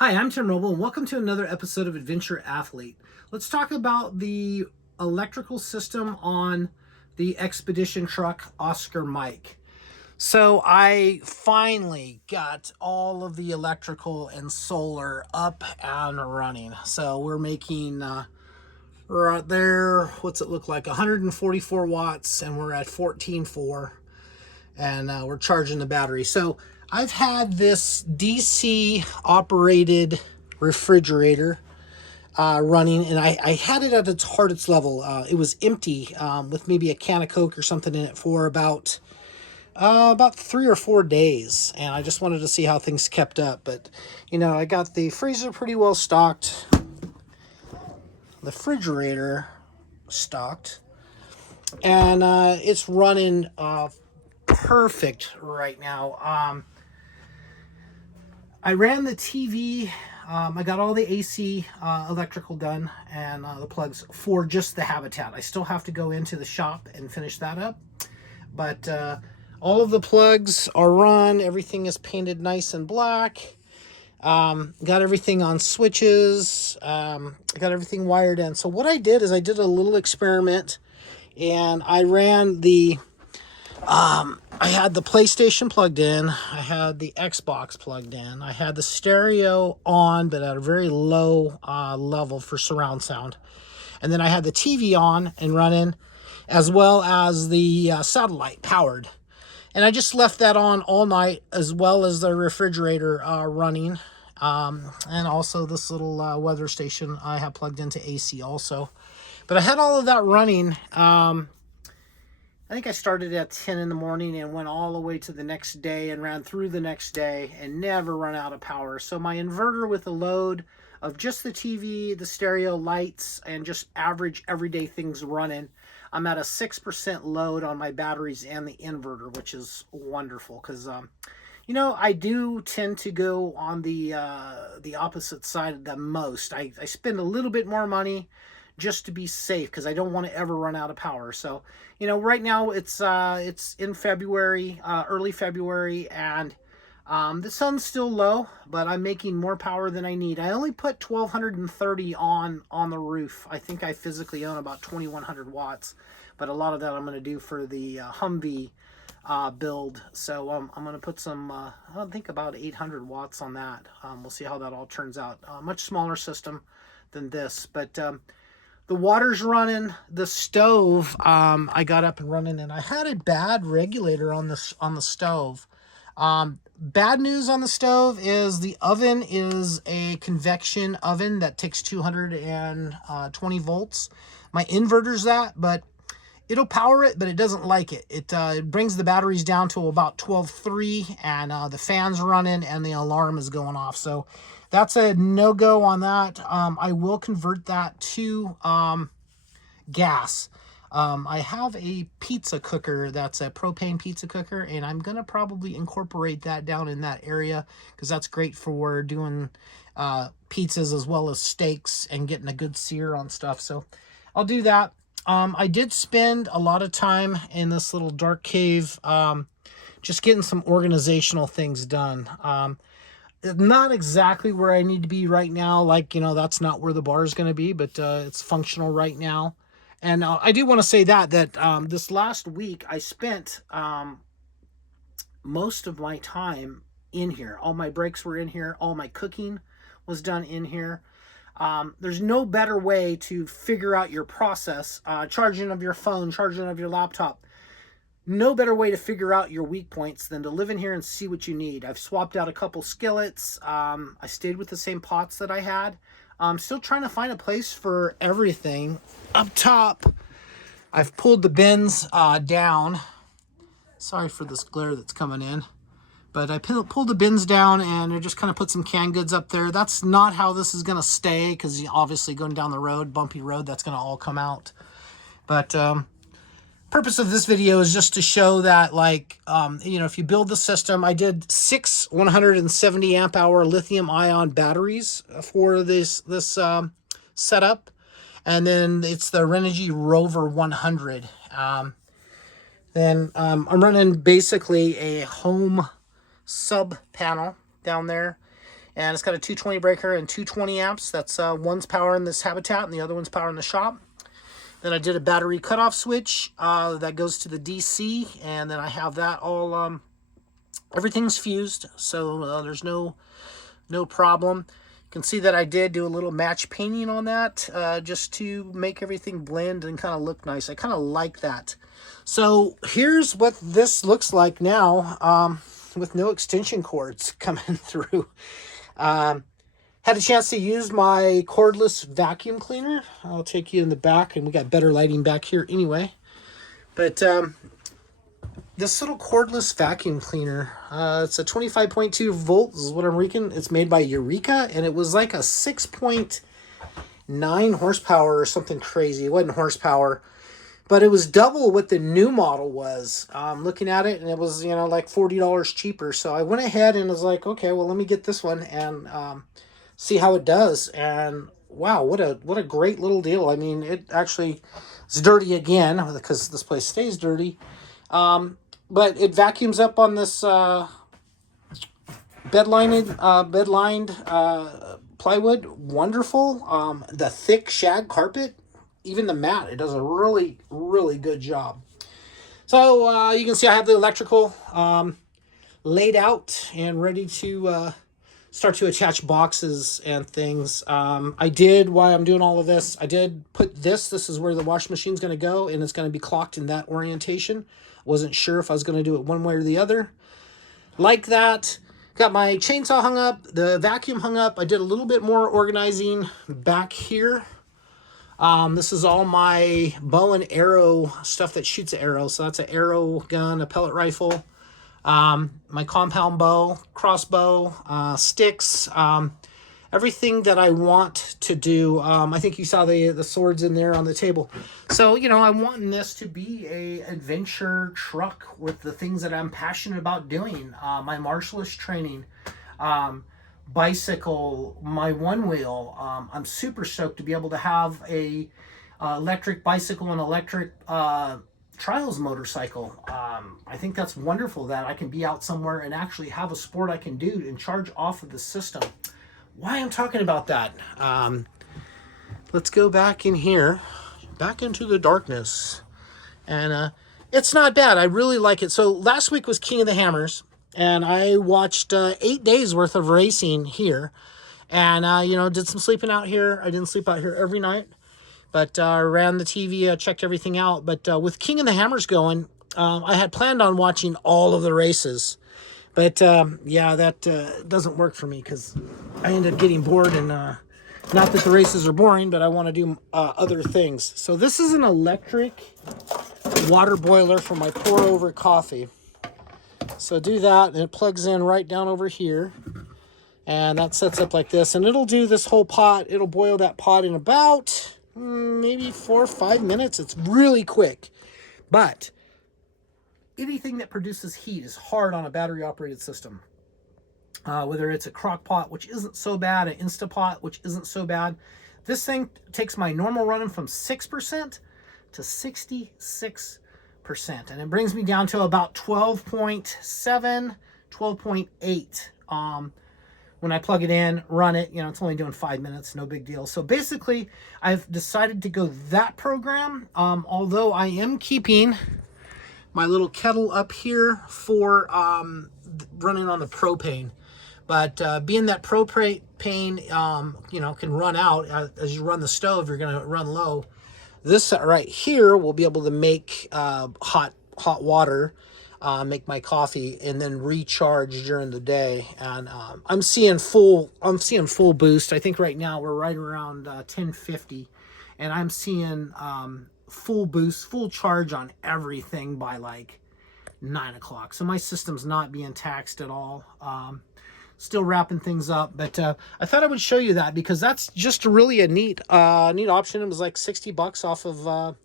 Hi, I'm Tim Roble, and welcome to another episode of Adventure Athlete. Let's talk about the electrical system on the Expedition truck Oscar Mike. So I finally got all of the electrical and solar up and running. So we're making right there, what's it look like? 144 watts, and we're at 14.4. And we're charging the battery. So I've had this DC operated refrigerator running, and I had it at its hardest level. It was empty with maybe a can of Coke or something in it for about 3 or 4 days, and I just wanted to see how things kept up. But I got the freezer pretty well stocked, the refrigerator stocked, and it's running perfect right now. I ran the TV. I got all the AC electrical done and the plugs for just the Habitat. I still have to go into the shop and finish that up. But all of the plugs are run. Everything is painted nice and black. Got everything on switches. Got everything wired in. So what I did is I did a little experiment, and I ran the I had the PlayStation plugged in. I had the Xbox plugged in. I had the stereo on, but at a very low level for surround sound. And then I had the TV on and running, as well as the satellite powered. And I just left that on all night, as well as the refrigerator running. And also this little weather station I have plugged into AC also. But I had all of that running. I think I started at 10 in the morning and went all the way to the next day and ran through the next day and never run out of power. So my inverter with a load of just the TV, the stereo, lights, and just average everyday things running, I'm at a 6% load on my batteries and the inverter, which is wonderful because, I do tend to go on the opposite side the most. I spend a little bit more money just to be safe because I don't want to ever run out of power. So, right now it's in February, early February, and the sun's still low, but I'm making more power than I need. I only put 1230 on the roof. I think I physically own about 2100 watts, but a lot of that I'm going to do for the Humvee build. So I'm going to put some, I think about 800 watts on that. We'll see how that all turns out. Much smaller system than this, but the water's running. The stove, I got up and running, and I had a bad regulator on the stove. Bad news on the stove is the oven is a convection oven that takes 220 volts. My inverter's that, but it'll power it, but it doesn't like it. It brings the batteries down to about 12.3, and the fan's running and the alarm is going off. So that's a no-go on that. I will convert that to gas. I have a pizza cooker that's a propane pizza cooker, and I'm going to probably incorporate that down in that area because that's great for doing pizzas as well as steaks and getting a good sear on stuff. So I'll do that. I did spend a lot of time in this little dark cave just getting some organizational things done. Not exactly where I need to be right now. That's not where the bar is going to be, but it's functional right now. And I do want to say that this last week I spent most of my time in here. All my breaks were in here. All my cooking was done in here. There's no better way to figure out your process, charging of your phone, charging of your laptop. No better way to figure out your weak points than to live in here and see what you need. I've swapped out a couple skillets. I stayed with the same pots that I had. I'm still trying to find a place for everything. Up top, I've pulled the bins down. Sorry for this glare that's coming in. But I pulled the bins down, and I just kind of put some canned goods up there. That's not how this is going to stay, because obviously going down the road, bumpy road, that's going to all come out. But purpose of this video is just to show that, if you build the system, I did 6 170 amp hour lithium ion batteries for this setup. And then it's the Renogy Rover 100. Then I'm running basically a home sub panel down there, And it's got a 220 breaker and 220 amps. That's one's powering this habitat and the other one's powering the shop. Then I did a battery cutoff switch that goes to the DC, and then I have that all, everything's fused, so there's no problem. You can see that I did do a little match painting on that just to make everything blend and kind of look nice. I kind of like that. So here's what this looks like now with no extension cords coming through. Had a chance to use my cordless vacuum cleaner. I'll take you in the back, and we got better lighting back here anyway. But this little cordless vacuum cleaner, it's a 25.2 volts is what I'm reading. It's made by Eureka, and it was like a 6.9 horsepower or something crazy. It wasn't horsepower, but it was double what the new model was. Looking at it, and it was, like $40 cheaper. So I went ahead and was like, okay, well, let me get this one and see how it does. And wow, what a great little deal. I mean, it actually is dirty again because this place stays dirty. But it vacuums up on this bed-lined plywood. Wonderful. The thick shag carpet, even the mat, it does a really, really good job. So you can see I have the electrical laid out and ready to start to attach boxes and things. While I'm doing all of this, I did put this is where the washing machine's going to go, and it's going to be clocked in that orientation. Wasn't sure if I was going to do it one way or the other. Like that. Got my chainsaw hung up, the vacuum hung up. I did a little bit more organizing back here. This is all my bow and arrow stuff that shoots an arrow. So that's an arrow gun, a pellet rifle, my compound bow, crossbow, sticks, everything that I want to do. I think you saw the swords in there on the table. So, I'm wanting this to be a adventure truck with the things that I'm passionate about doing. My martialist training, bicycle, my one wheel. I'm super stoked to be able to have a electric bicycle and electric trials motorcycle. I think that's wonderful that I can be out somewhere and actually have a sport I can do and charge off of the system. Why I'm talking about that. Let's go back in here, back into the darkness. And it's not bad. I really like it. So last week was King of the Hammers, and I watched 8 days worth of racing here. And, did some sleeping out here. I didn't sleep out here every night, but ran the TV, checked everything out. But with King of the Hammers going, I had planned on watching all of the races. But, that doesn't work for me because I end up getting bored. And not that the races are boring, but I want to do other things. So this is an electric water boiler for my pour-over coffee. So do that, and it plugs in right down over here. And that sets up like this. And it'll do this whole pot. It'll boil that pot in about maybe 4 or 5 minutes. It's really quick. But anything that produces heat is hard on a battery-operated system. Whether it's a crock pot, which isn't so bad, an Instapot, which isn't so bad. This thing takes my normal running from 6% to 66%. And it brings me down to about 12.7, 12.8. When I plug it in, run it, it's only doing 5 minutes, no big deal. So basically, I've decided to go that program, although I am keeping my little kettle up here for running on the propane. But being that propane, can run out as you run the stove, you're going to run low. This right here will be able to make hot water, make my coffee, and then recharge during the day. And I'm seeing full boost. I think right now we're right around 1050, and I'm seeing full boost, full charge on everything by like 9 o'clock. So my system's not being taxed at all. Still wrapping things up, but I thought I would show you that because that's just really a neat option. It was like $60 off of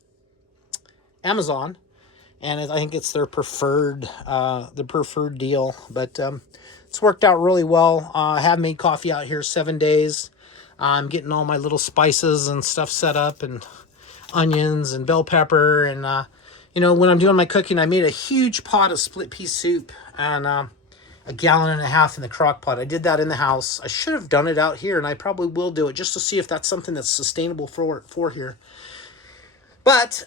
Amazon, and I think it's their preferred deal. But it's worked out really well. I have made coffee out here 7 days. I'm getting all my little spices and stuff set up, and onions and bell pepper, and when I'm doing my cooking, I made a huge pot of split pea soup, and 1.5 gallons in the crock pot. I did that in the house. I should have done it out here, and I probably will do it just to see if that's something that's sustainable for here. But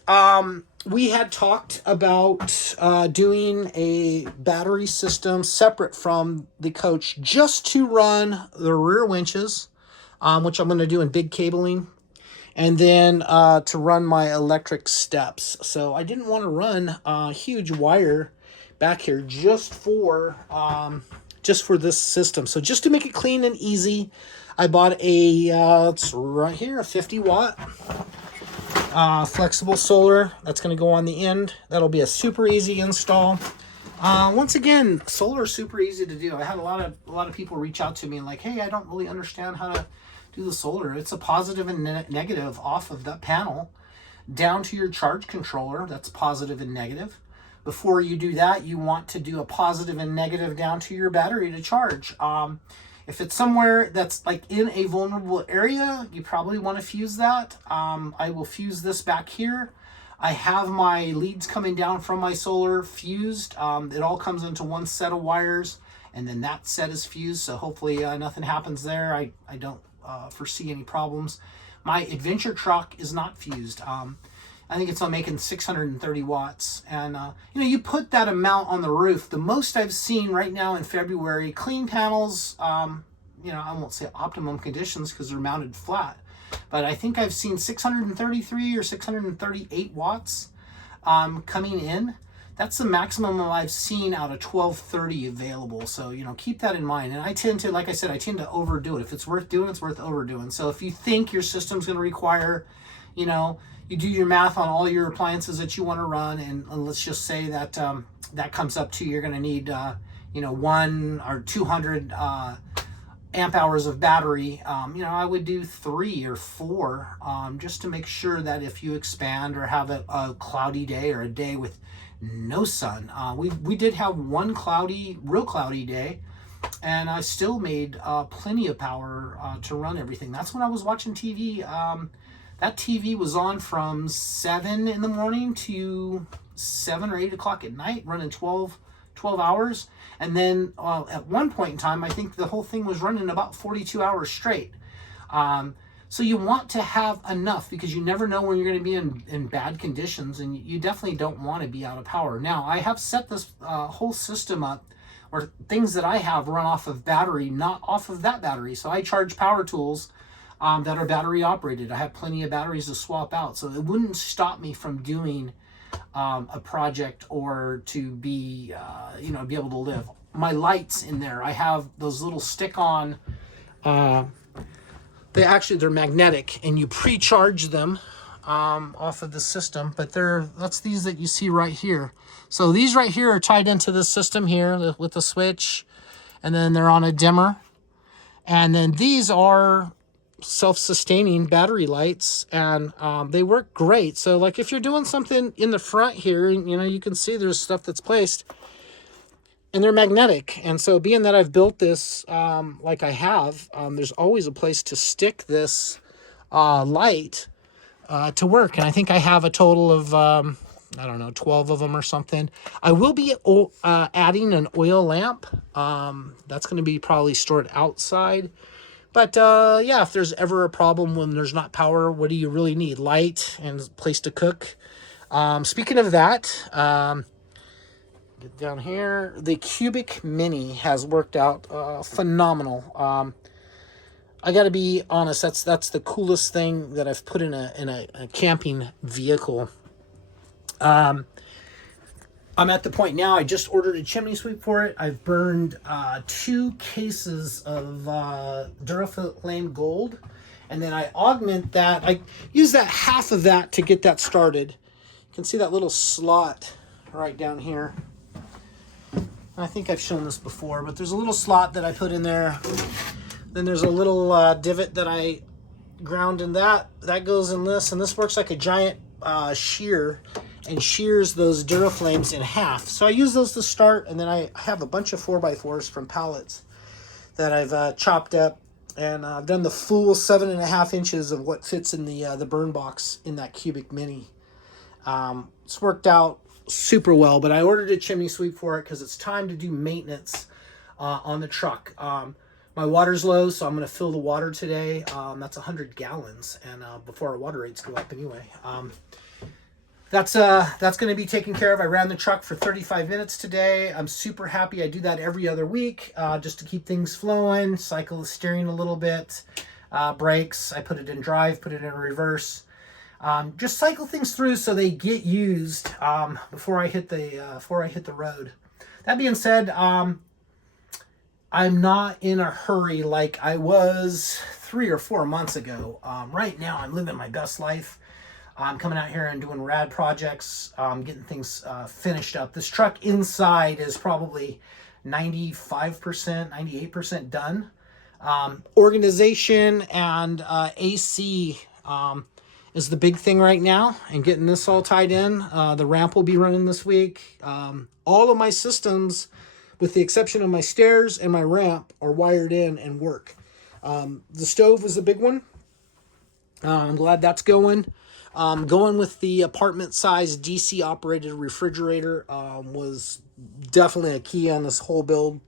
we had talked about doing a battery system separate from the coach just to run the rear winches, which I'm going to do in big cabling, and then to run my electric steps. So I didn't want to run a huge wire back here just for this system. So just to make it clean and easy, I bought it's right here, a 50-watt flexible solar. That's going to go on the end. That'll be a super easy install. Once again, solar is super easy to do. I had a lot of people reach out to me and like, hey, I don't really understand how to do the solar. It's a positive and negative off of that panel down to your charge controller. That's positive and negative. Before you do that, you want to do a positive and negative down to your battery to charge. If it's somewhere that's like in a vulnerable area, you probably want to fuse that. I will fuse this back here. I have my leads coming down from my solar fused. It all comes into one set of wires, and then that set is fused. So hopefully nothing happens there. I don't foresee any problems. My adventure truck is not fused. I think it's on making 630 watts. And, you put that amount on the roof. The most I've seen right now in February, clean panels, I won't say optimum conditions because they're mounted flat, but I think I've seen 633 or 638 watts coming in. That's the maximum I've seen out of 1230 available. So, keep that in mind. And I tend to, like I said, overdo it. If it's worth doing, it's worth overdoing. So if you think your system's going to require, you do your math on all your appliances that you want to run, and let's just say that that comes up to you're going to need 1 or 200 amp hours of battery. I would do 3 or 4 just to make sure that if you expand or have a cloudy day or a day with no sun. We did have one real cloudy day, and I still made plenty of power to run everything. That's when I was watching TV. That TV was on from 7 in the morning to 7 or 8 o'clock at night, running 12 hours. And then at one point in time, I think the whole thing was running about 42 hours straight. So you want to have enough because you never know when you're going to be in bad conditions, and you definitely don't want to be out of power. Now, I have set this whole system up, or things that I have run off of battery, not off of that battery. So I charge power tools that are battery operated. I have plenty of batteries to swap out, so it wouldn't stop me from doing a project or to be be able to live. My lights in there, I have those little stick-on. They're magnetic, and you pre-charge them off of the system. But that's these that you see right here. So these right here are tied into the system here with the switch, and then they're on a dimmer. And then these are self-sustaining battery lights, and they work great. So like if you're doing something in the front here, you can see there's stuff that's placed, and they're magnetic. And so being that I've built this like I have, there's always a place to stick this light to work. And I think I have a total of 12 of them or something. I will be adding an oil lamp. That's going to be probably stored outside. But if there's ever a problem when there's not power, what do you really need? Light and a place to cook. Speaking of that, get down here. The Cubic Mini has worked out phenomenal. I got to be honest, that's the coolest thing that I've put in a camping vehicle. I'm at the point now, I just ordered a chimney sweep for it. I've burned 2 cases of Duraflame Gold. And then I augment that. I use that half of that to get that started. You can see that little slot right down here. I think I've shown this before, but there's a little slot that I put in there. Then there's a little divot that I ground in that. That goes in this, and this works like a giant shear, and shears those Duraflames in half. So I use those to start, and then I have a bunch of 4x4s from pallets that I've chopped up, and I've done the full 7.5 inches of what fits in the burn box in that Cubic Mini. It's worked out super well, but I ordered a chimney sweep for it because it's time to do maintenance on the truck. My water's low, so I'm going to fill the water today. That's 100 gallons, and before our water rates go up anyway. That's going to be taken care of. I ran the truck for 35 minutes today. I'm super happy. I do that every other week just to keep things flowing, cycle the steering a little bit, brakes. I put it in drive, put it in reverse. Just cycle things through so they get used before I hit the road. That being said, I'm not in a hurry like I was 3 or 4 months ago. Right now, I'm living my best life. I'm coming out here and doing rad projects, getting things finished up. This truck inside is probably 95%, 98% done. Organization and AC is the big thing right now, and getting this all tied in. The ramp will be running this week. All of my systems, with the exception of my stairs and my ramp, are wired in and work. The stove was the big one. I'm glad that's going. Going with the apartment-sized DC-operated refrigerator was definitely a key on this whole build.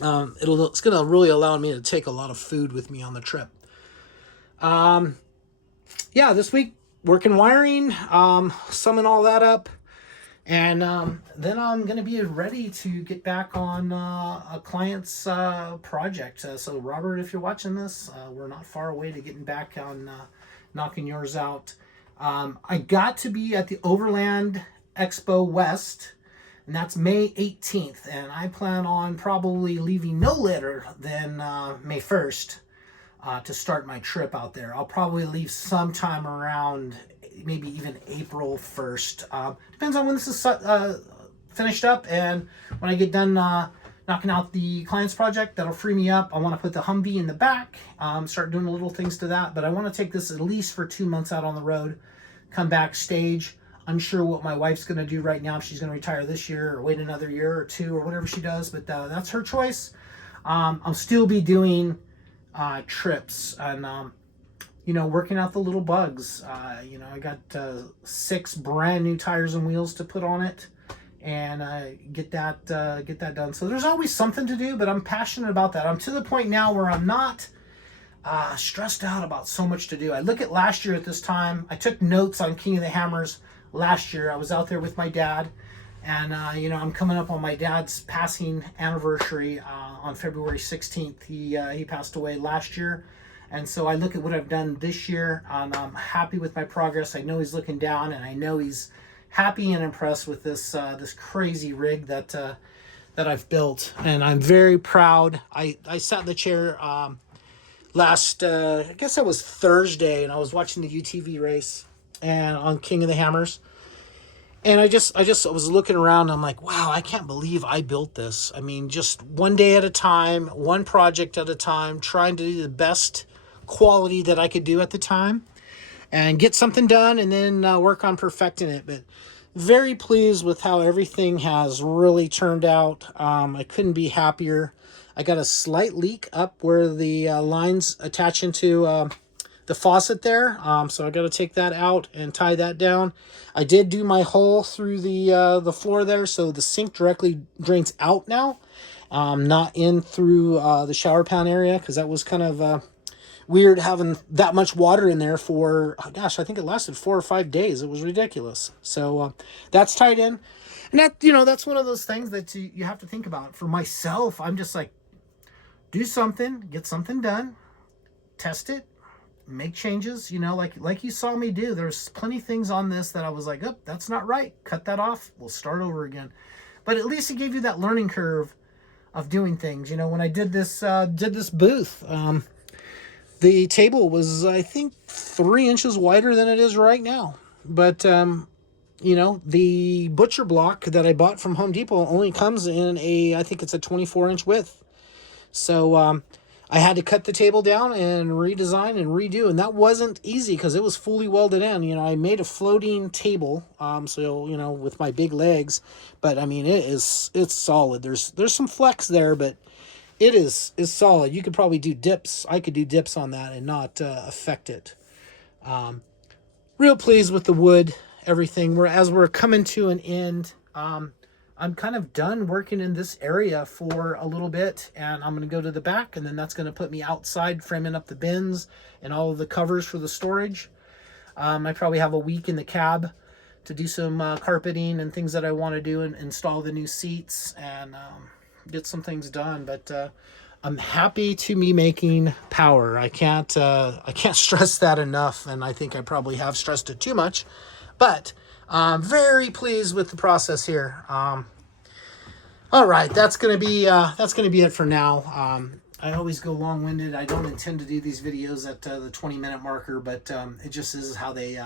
It's going to really allow me to take a lot of food with me on the trip. Yeah, this week, working wiring, summing all that up. And then I'm going to be ready to get back on a client's project. So, Robert, if you're watching this, we're not far away to getting back on knocking yours out. I got to be at the Overland Expo West, and that's May 18th. And I plan on probably leaving no later than May 1st to start my trip out there. I'll probably leave sometime around maybe even April 1st. Depends on when this is finished up, and when I get done knocking out the client's project, that'll free me up. I want to put the Humvee in the back, start doing little things to that, but I want to take this at least for 2 months out on the road, come back, stage. Unsure what my wife's going to do right now, if she's going to retire this year or wait another year or two or whatever she does, but that's her choice. I'll still be doing trips and working out the little bugs. I got 6 brand new tires and wheels to put on it, and get that done. So there's always something to do, but I'm passionate about that. I'm to the point now where I'm not stressed out about so much to do. I look at last year at this time. I took notes on King of the Hammers last year. I was out there with my dad, and I'm coming up on my dad's passing anniversary on February 16th. He passed away last year. And so I look at what I've done this year, and I'm happy with my progress. I know he's looking down, and I know he's happy and impressed with this crazy rig that I've built, and I'm very proud. I sat in the chair last, I guess that was Thursday, and I was watching the UTV race and on King of the Hammers, and I was looking around, and I'm like, wow, I can't believe I built this. I mean, just one day at a time, one project at a time, trying to do the best quality that I could do at the time and get something done, and then work on perfecting it. But very pleased with how everything has really turned out. I couldn't be happier. I got a slight leak up where the lines attach into the faucet there, so I got to take that out and tie that down. I did do my hole through the floor there, so the sink directly drains out now, not in through the shower pan area, because that was kind of weird having that much water in there for, I think it lasted 4 or 5 days. It was ridiculous. So that's tied in. And that's one of those things that you have to think about. For myself, I'm just like, do something, get something done, test it, make changes, like you saw me do. There's plenty of things on this that I was like, oh, that's not right. Cut that off. We'll start over again. But at least it gave you that learning curve of doing things. When I did this booth, the table was, I think, 3 inches wider than it is right now. But, the butcher block that I bought from Home Depot only comes in I think it's a 24-inch width. So I had to cut the table down and redesign and redo. And that wasn't easy because it was fully welded in. I made a floating table, with my big legs. But, I mean, it's solid. There's some flex there, but it is solid. You could probably do dips. I could do dips on that and not affect it. Real pleased with the wood, everything. As we're coming to an end, I'm kind of done working in this area for a little bit, and I'm going to go to the back, and then that's going to put me outside framing up the bins and all of the covers for the storage. I probably have a week in the cab to do some carpeting and things that I want to do, and install the new seats and get some things done. But I'm happy to be making power. I can't stress that enough, and I think I probably have stressed it too much. But I'm very pleased with the process here. All right, that's gonna be it for now. I always go long-winded. I don't intend to do these videos at the 20-minute marker, but it just is how they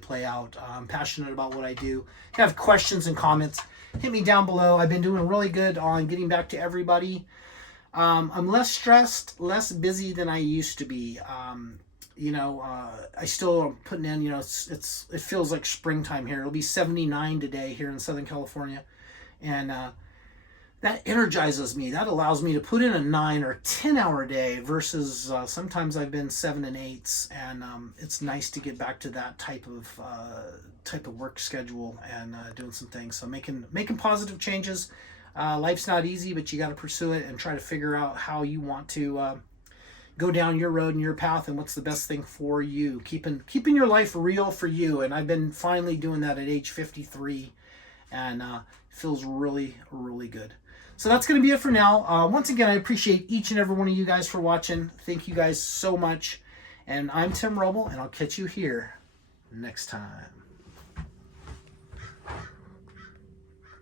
play out. I'm passionate about what I do. If you have questions and comments, hit me down below. I've been doing really good on getting back to everybody. I'm less stressed, less busy than I used to be. I still am putting in, it feels like springtime here. It'll be 79 today here in Southern California. And that energizes me. That allows me to put in a 9 or 10 hour day versus sometimes I've been 7 and 8s. And it's nice to get back to that type of work schedule and doing some things. So making positive changes. Life's not easy, but you got to pursue it and try to figure out how you want to go down your road and your path, and what's the best thing for you. Keeping your life real for you. And I've been finally doing that at age 53, and feels really, really good. So that's going to be it for now. Once again, I appreciate each and every one of you guys for watching. Thank you guys so much. And I'm Tim Roble, and I'll catch you here next time.